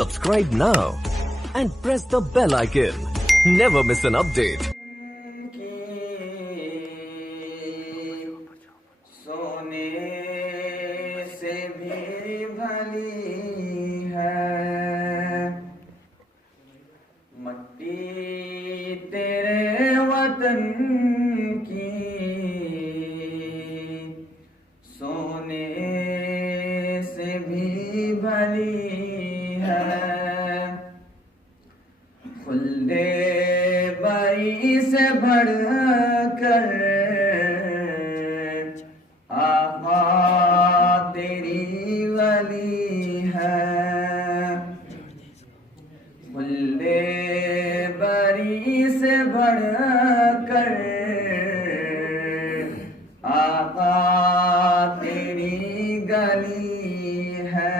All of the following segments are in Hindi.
Subscribe now and press the bell icon. Never miss an update. सोने से भी भली है मट्टी तेरे वतन की, सोने से भी भली है। खुल्दे बरी से बढ़कर आका तेरी वली है। खुल्दे बरी से बढ़कर आका तेरी गली है।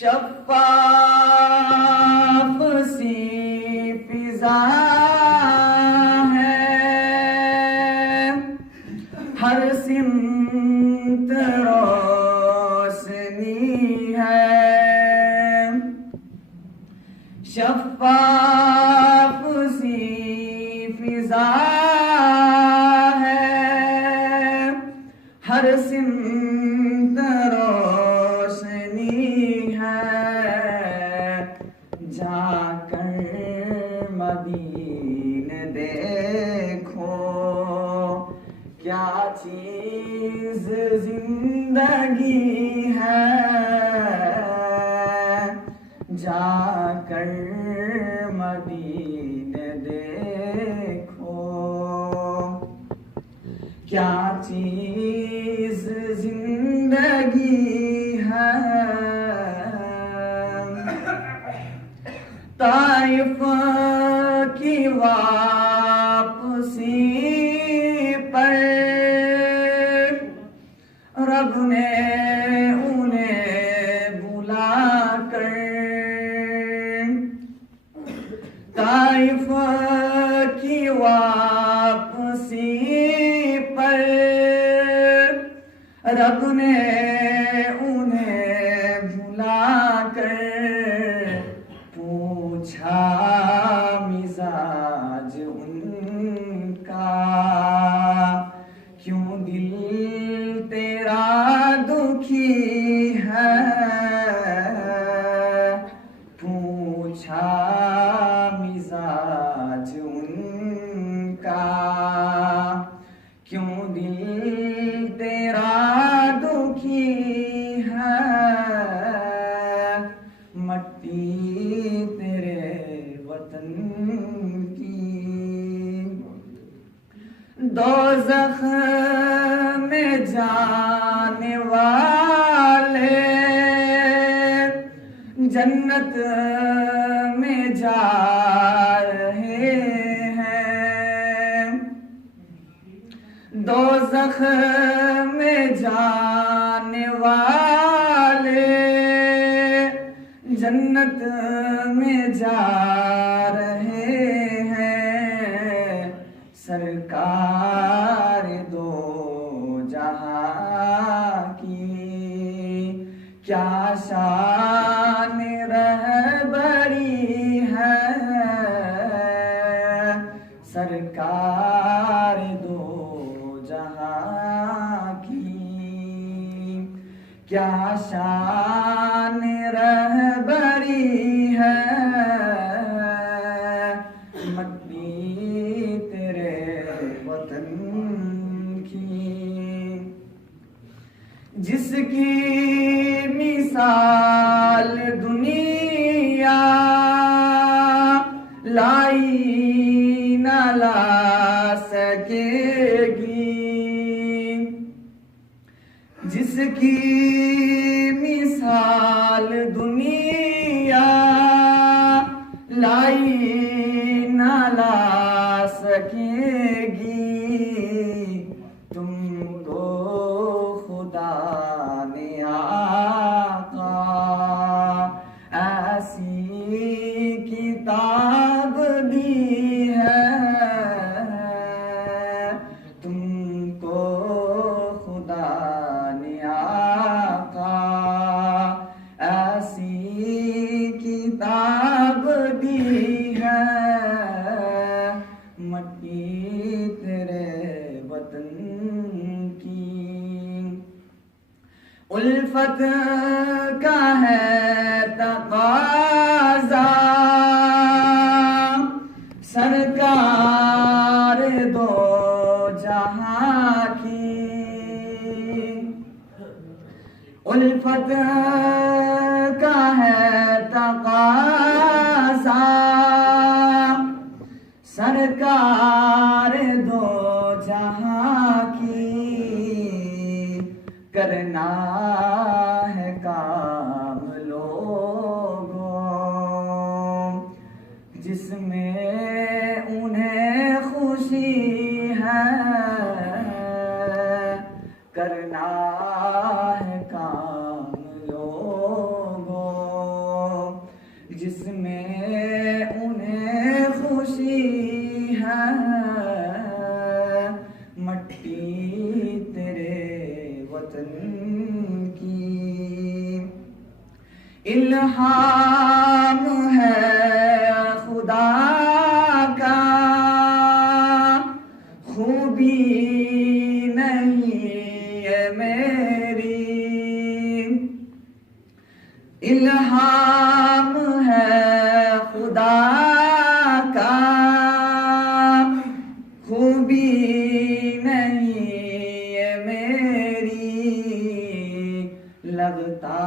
शफ़ाफ़ सी फिज़ा है, हर सिमत रोशनी है। शफ़ाफ़ सी फिज़ा है, हर सिमत रोशनी जाकर मदीने देखो, क्या चीज जिंदगी है। जाकर मदीने देखो, क्या चीज जिंदगी है। ताइफ की वापसी पर रब ने उन्हें बुलाकर, ताइफ की वापसी पर रब ने उन्हें बुलाकर पूछा मिजाज उनका, क्यों दिल तेरा दुखी है। पूछा मिजाज उनका, क्यों दिल तेरा दुखी है। मट्टी तेरे वतन की, दोज़ख में जाने वाले जन्नत में जा रहे हैं। दोज़ख में जाने वाले जन्नत में जा रहे हैं। सरकार दो जहां की क्या शान रहबरी है। सरकार दो जहां की क्या शान रहबरी है। मट्टी तेरे वतन की, जिसकी मिसाल दुनिया लाई न ला सकेगी। जिसकी मिसाल दुनिया लाई न ला सकेगी। तुमको खुदा ने आका ऐसी किताब दी है। तुमको खुदा ने आका उल्फत का है तकाज़ा, सरकार दो जहां की। उल्फत का है तकाज़ा, सरकार दो जहां की। करना है काम लोगों जिसमें उन्हें खुशी है। करना है काम लोगों जिसमें उन्हें खुशी है। मट्टी तेरे वतन की इल्हाम है खुदा का, खूबी नहीं है मेरी। इल्हाम है खुदा का, खूबी नहीं है मेरी। लगता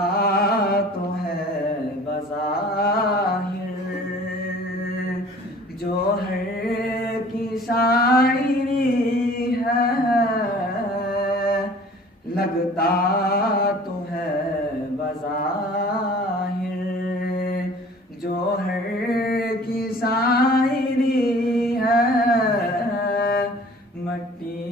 तो है बज़ाहिर जो हर की शायरी है। लगता तो है बज़ाहिर जो हर की शायरी है। मट्टी